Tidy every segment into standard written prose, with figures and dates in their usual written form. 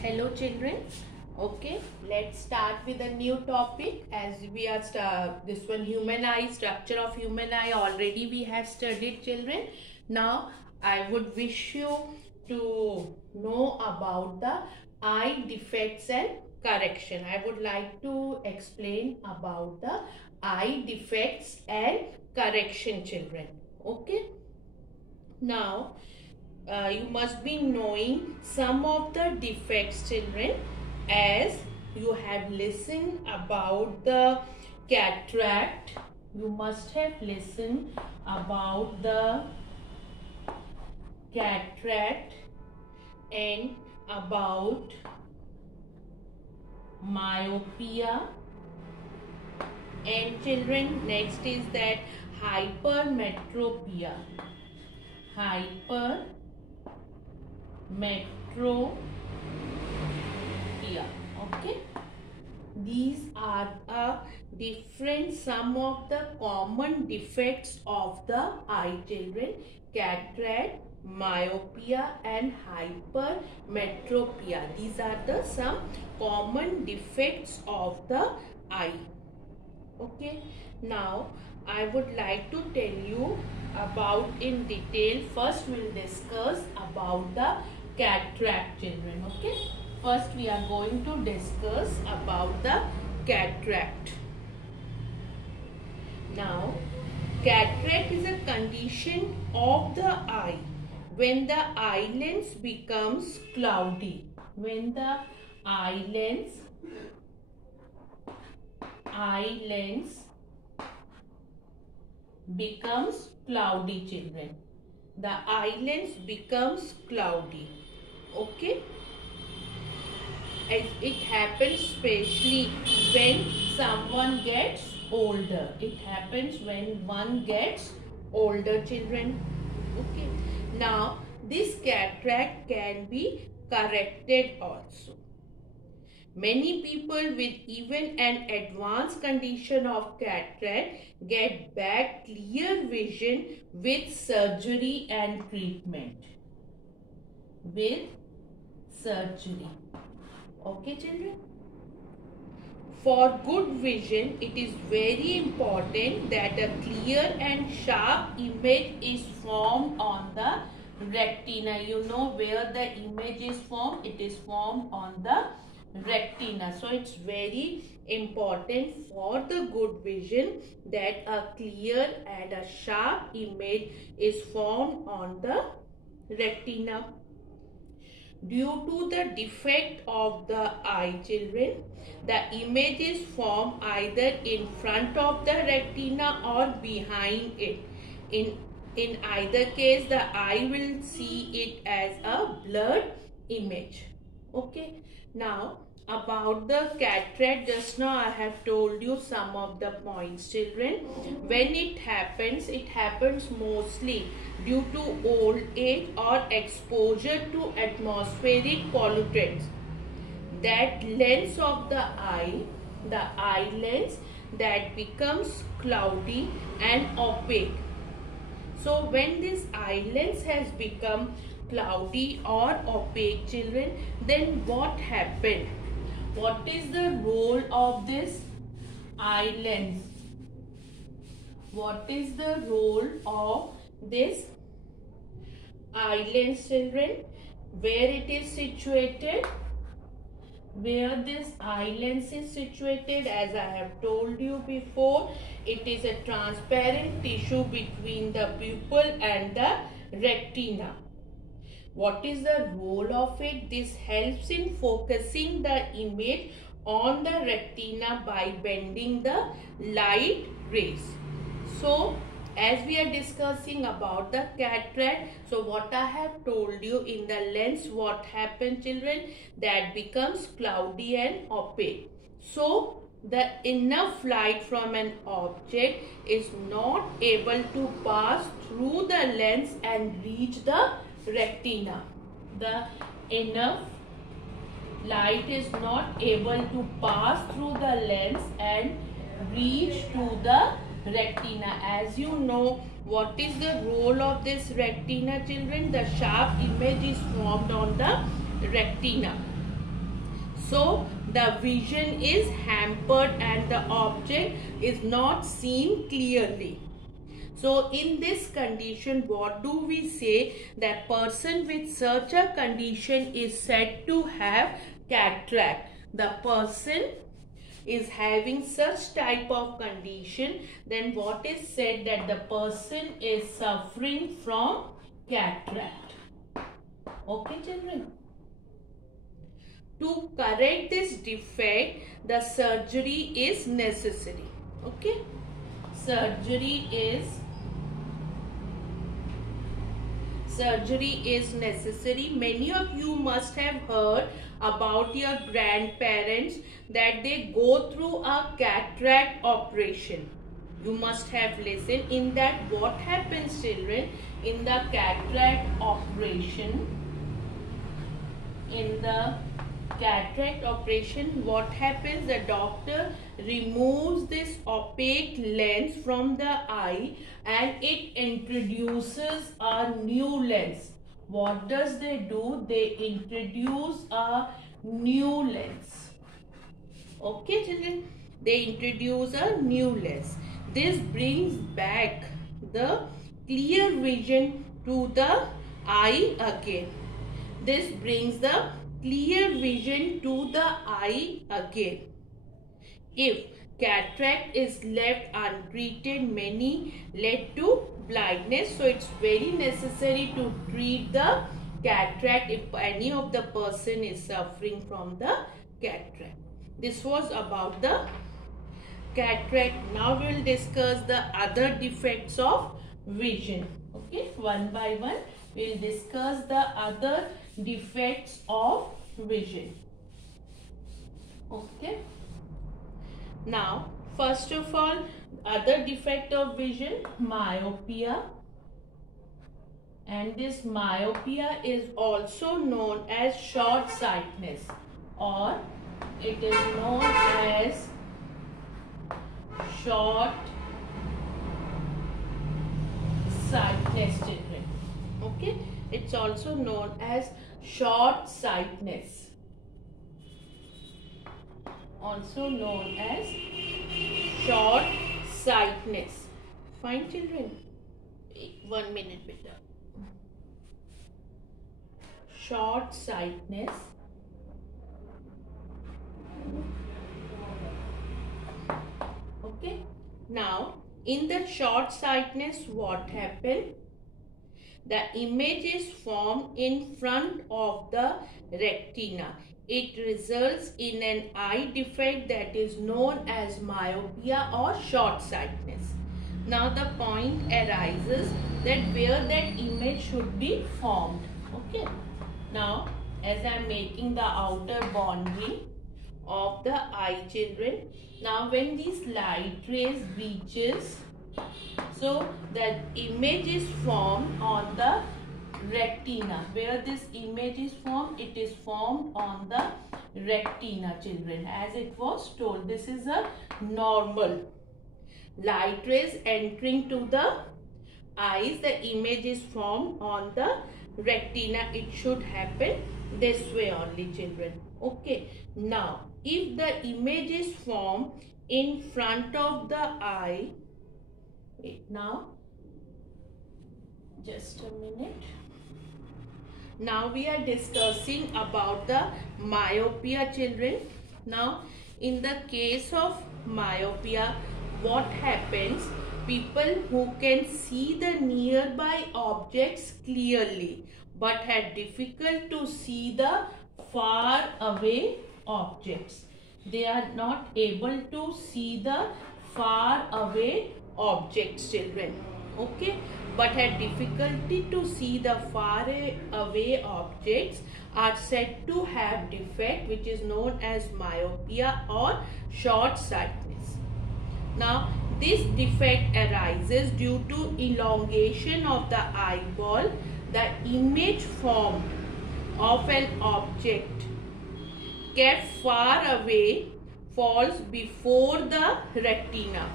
Hello children. Okay, let's start with a new topic as we are this one human eye, structure of human eye already we have studied children. Now I would wish you to know about the eye defects and correction. I would like to explain about the eye defects and correction children. Okay. Now you must be knowing some of the defects children, as you have listened about the cataract. You must have listened about the cataract and about myopia, and children, next is that hypermetropia. Okay, these are some of the common defects of the eye children: cataract, myopia and hypermetropia. These are some common defects of the eye. Okay, now I would like to tell you about in detail. First we will discuss about the cataract children. Okay, first we are going to discuss about the cataract. Now cataract is a condition of the eye when the eye lens becomes cloudy. When the eye lens becomes cloudy children. The eye lens becomes cloudy. Okay, it happens especially when someone gets older. It happens when one gets older children. Okay, now this cataract can be corrected also. Many people with even an advanced condition of cataract get back clear vision with surgery and treatment. Okay children? For good vision, it is very important that a clear and sharp image is formed on the retina. You know where the image is formed? It is formed on the retina. So it's very important for the good vision that a clear and a sharp image is formed on the retina. Due to the defect of the eye children, the image is formed either in front of the retina or behind it. In either case, the eye will see it as a blurred image. Okay, now about the cataract, just now I have told you some of the points children. When it happens mostly due to old age or exposure to atmospheric pollutants. That lens of the eye lens, that becomes cloudy and opaque. So when this eye lens has become cloudy or opaque children, then what happened? What is the role of this eye lens? What is the role of this eye lens children? Where it is situated? Where this eye lens is situated, as I have told you before, it is a transparent tissue between the pupil and the retina. What is the role of it? This helps in focusing the image on the retina by bending the light rays. So, as we are discussing about the cataract, so what I have told you, in the lens what happens children, that becomes cloudy and opaque. So, the enough light from an object is not able to pass through the lens and reach the retina. The enough light is not able to pass through the lens and reach to the retina. As you know, what is the role of this retina children? The sharp image is formed on the retina. So the vision is hampered and the object is not seen clearly. So in this condition, what do we say? That person with such a condition is said to have cataract. The person is having such type of condition, then what is said? That the person is suffering from cataract. Okay, children? To correct this defect, the surgery is necessary. Okay? Surgery is necessary. Many of you must have heard about your grandparents that they go through a cataract operation. You must have listened. In that, what happens, children? In the cataract operation, what happens? The doctor removes this opaque lens from the eye and it introduces a new lens. What does they do? They introduce a new lens. Okay, children? They introduce a new lens. This brings back the clear vision to the eye again. This brings the clear vision to the eye again. If cataract is left untreated, many lead to blindness. So it's very necessary to treat the cataract if any of the person is suffering from the cataract. This was about the cataract. Now we will discuss the other defects of vision. Okay, one by one we will discuss the other defects of vision. Okay. Now, first of all, other defect of vision, myopia. And this myopia is also known as short-sightedness, or it is known as short-sightedness, children. Okay, it's also known as short-sightedness. Also known as short-sightedness. Fine, children? 1 minute, beta. Short-sightedness. Okay. Now, in the short-sightedness, what happened? The image is formed in front of the retina. It results in an eye defect that is known as myopia or short-sightedness. Now the point arises that where that image should be formed. Okay. Now as I am making the outer boundary of the eye, children. Now when these light rays reaches, so the image is formed on the retina. Where this image is formed, it is formed on the retina, children, as it was told. This is a normal. Light rays entering to the eyes, the image is formed on the retina. It should happen this way only, children. Okay. Now, if the image is formed in front of the eye, wait, now, just a minute. Now we are discussing about the myopia, children. Now, in the case of myopia, what happens? People who can see the nearby objects clearly but had difficult to see the far away objects. They are not able to see the far away objects, children. Okay, but had difficulty to see the far away objects are said to have defect which is known as myopia or short-sightedness. Now, this defect arises due to elongation of the eyeball. The image formed of an object kept far away falls before the retina.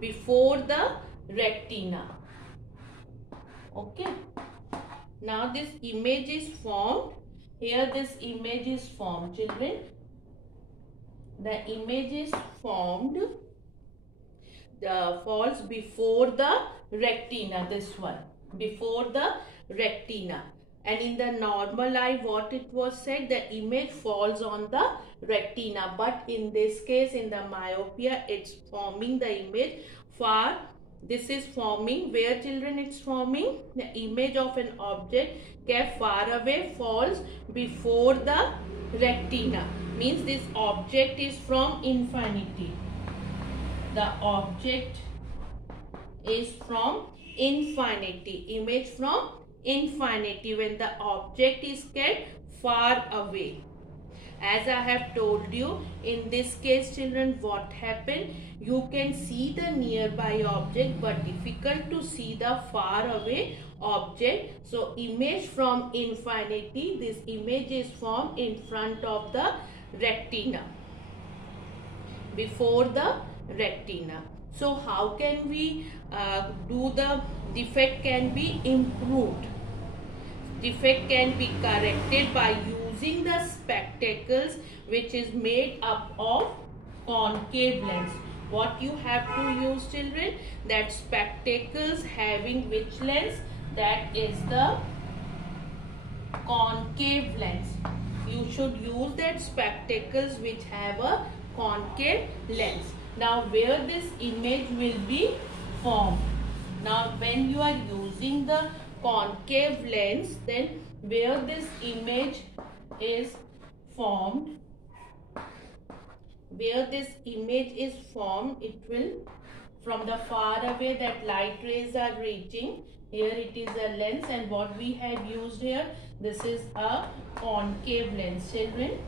Before the retina. Okay. Now this image is formed Here this image is formed, children. The image is formed, falls before the retina, this one, before the retina. And in the normal eye, what it was said, the image falls on the retina. But in this case, in the myopia, it's forming the image far. This is forming, where children it's forming? The image of an object kept far away falls before the retina. Means this object is from infinity. The object is from infinity. Image from infinity, when the object is kept far away. As I have told you, in this case, children, what happened? You can see the nearby object but difficult to see the far away object. So image from infinity, this image is formed in front of the retina, before the retina. So how can we do the defect can be improved? Defect can be corrected by using the spectacles which is made up of concave lens. What you have to use, children? That spectacles having which lens? That is the concave lens. You should use that spectacles which have a concave lens. Now where this image will be formed? Now when you are using the concave lens, then where this image is formed, it will, from the far away that light rays are reaching, here it is a lens, and what we have used here, this is a concave lens, children.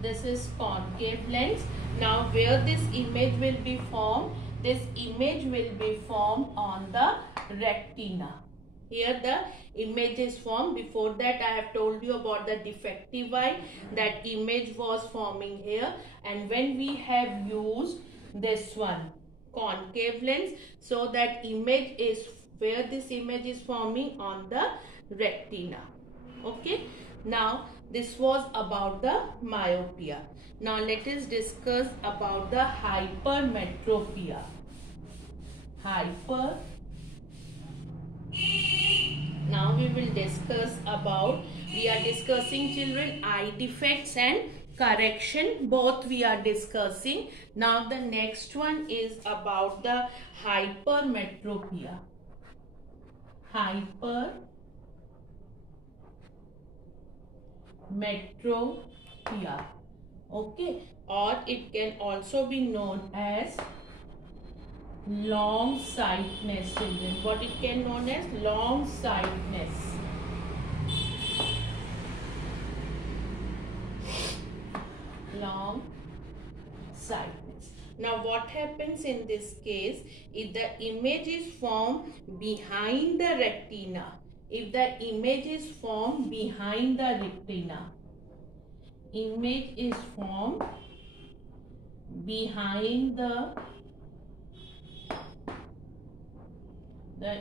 This is concave lens. Now where this image will be formed? This image will be formed on the retina. Here the image is formed. Before that I have told you about the defective eye. That image was forming here. And when we have used this one, concave lens, so that image is, where this image is forming? On the retina. Okay. Now this was about the myopia. Now let us discuss about the hypermetropia. Now we will discuss about, we are discussing, children, eye defects and correction, both we are discussing. Now the next one is about the hypermetropia. Hypermetropia. Okay, or it can also be known as long sightedness, children. What it can known as? Long sightedness. Long sightedness. Now what happens in this case? If the image is formed behind the retina, if the image is formed behind the retina, image is formed behind the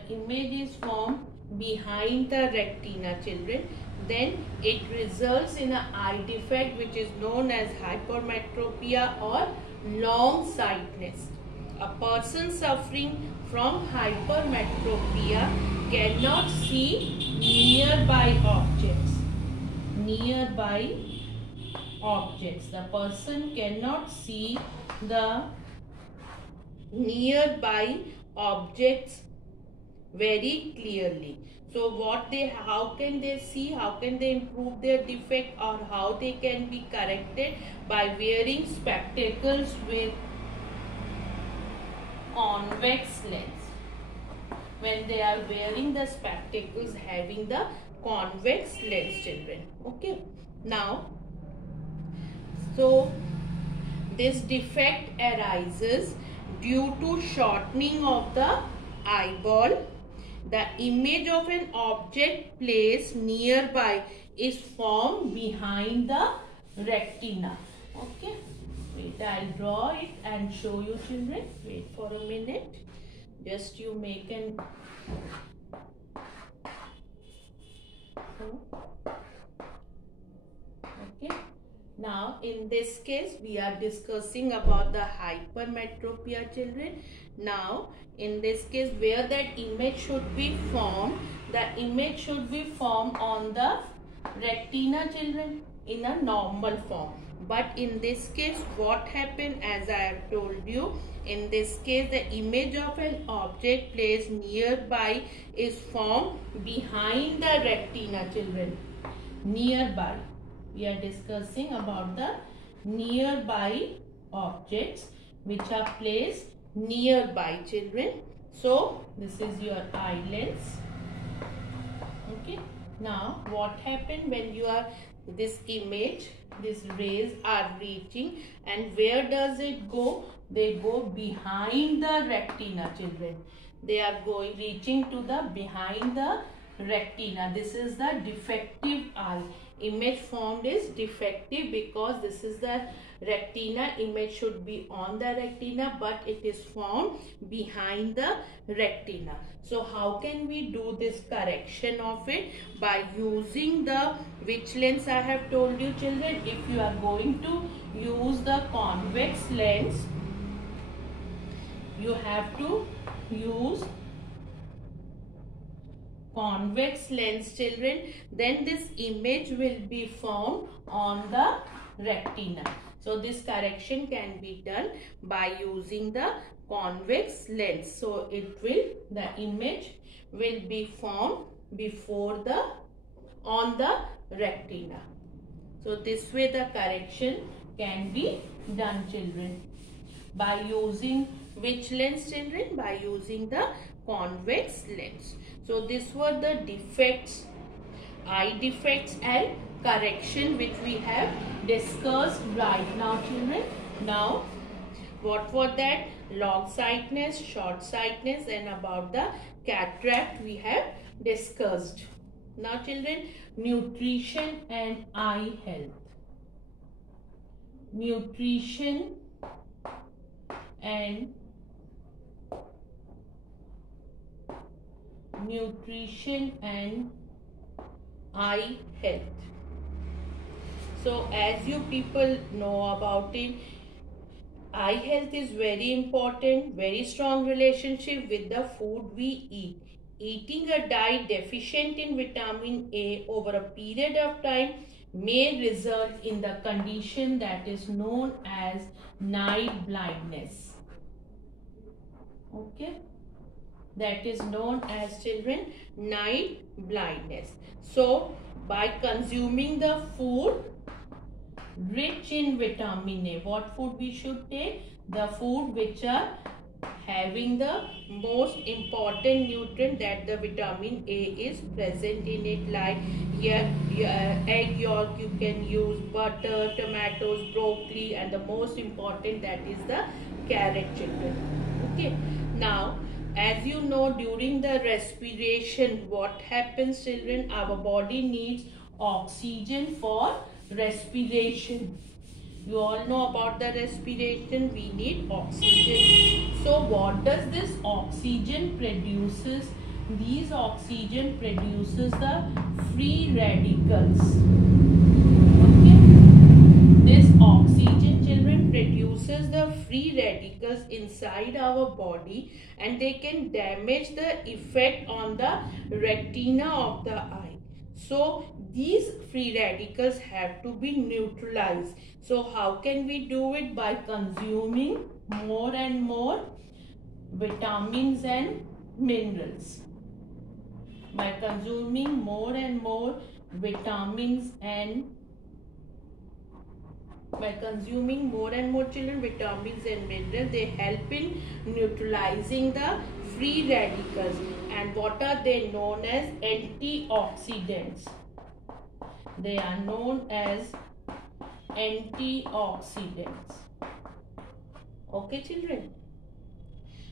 image is formed behind the retina, children, then it results in an eye defect which is known as hypermetropia or long sightedness. A person suffering from hypermetropia cannot see nearby objects. The person cannot see the nearby objects very clearly. So how can they see, how can they improve their defect, or how they can be corrected? By wearing spectacles with convex lens. When they are wearing the spectacles having the convex lens, children. Okay. Now, so this defect arises due to shortening of the eyeball. The image of an object placed nearby is formed behind the retina. Okay. Wait, I'll draw it and show you, children. Wait for a minute. Just you make an... Okay. Now in this case we are discussing about the hypermetropia, children. Now in this case where that image should be formed, the image should be formed on the retina, children, in a normal form. But in this case what happened, as I have told you, in this case the image of an object placed nearby is formed behind the retina, children. Nearby. We are discussing about the nearby objects which are placed nearby, children. So this is your eye lens. Okay. Now what happened when you are this image, these rays are reaching, and where does it go? They go behind the retina, children. They are going reaching to the behind the retina. This is the defective eye. Image formed is defective because this is the retina. Image should be on the retina, but it is formed behind the retina. So how can we do this correction of it? By using the, which lens I have told you, children, if you are going to use the convex lens, you have to use convex lens, children. Then this image will be formed on the retina. So this correction can be done by using the convex lens. So the image will be formed before on the retina. So this way the correction can be done, children. By using which lens, children? By using the convex lens. So these were the defects, eye defects and correction which we have discussed right now, children. Now what were that? Long-sightedness, short-sightedness, and about the cataract we have discussed. Now children, nutrition and eye health. Nutrition and eye health. So as you people know about it, eye health is very important, very strong relationship with the food we eat. Eating a diet deficient in vitamin A over a period of time may result in the condition that is known as night blindness. Okay, that is known as, children, night blindness. So by consuming the food rich in vitamin A, what food we should take? The food which are having the most important nutrient, that the vitamin A is present in it, like egg yolk you can use, butter, tomatoes, broccoli, and the most important, that is the carrot, children. Okay. Now as you know, during the respiration what happens, children? Our body needs oxygen for respiration. You all know about the respiration, we need oxygen. So what does this oxygen produces? These oxygen produces the free radicals. Okay. This oxygen, children, produces the free radicals inside our body, and they can damage the effect on the retina of the eye. So these free radicals have to be neutralized. So how can we do it? By consuming more and more vitamins and minerals. By consuming more and more vitamins and children, vitamins and minerals, they help in neutralizing the free radicals. And what are they known as? Antioxidants. They are known as antioxidants. Okay, children.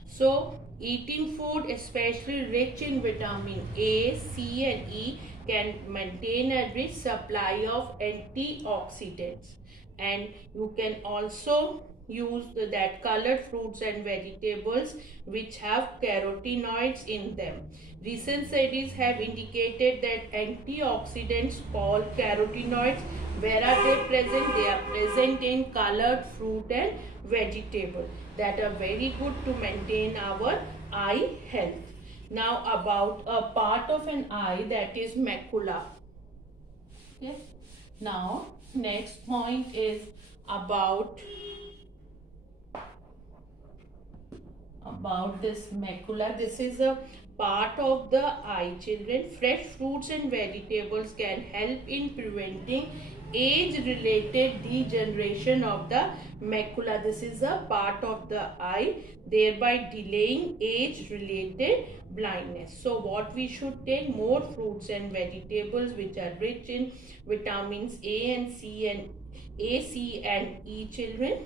So eating food especially rich in vitamin A, C and E can maintain a rich supply of antioxidants. And you can also use that colored fruits and vegetables which have carotenoids in them. Recent studies have indicated that antioxidants called carotenoids, where are they present? They are present in colored fruit and vegetable that are very good to maintain our eye health. Now about a part of an eye, that is macula. Okay. Now next point is about this macula. This is a part of the eye, children. Fresh fruits and vegetables can help in preventing age-related degeneration of the macula. This is a part of the eye, thereby delaying age-related blindness. So what we should take? More fruits and vegetables which are rich in vitamins A and C and A, C and E, children.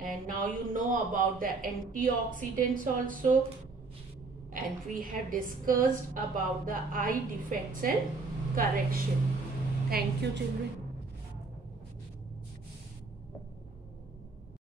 And now you know about the antioxidants also, and we have discussed about the eye defects and correction. Thank you, children.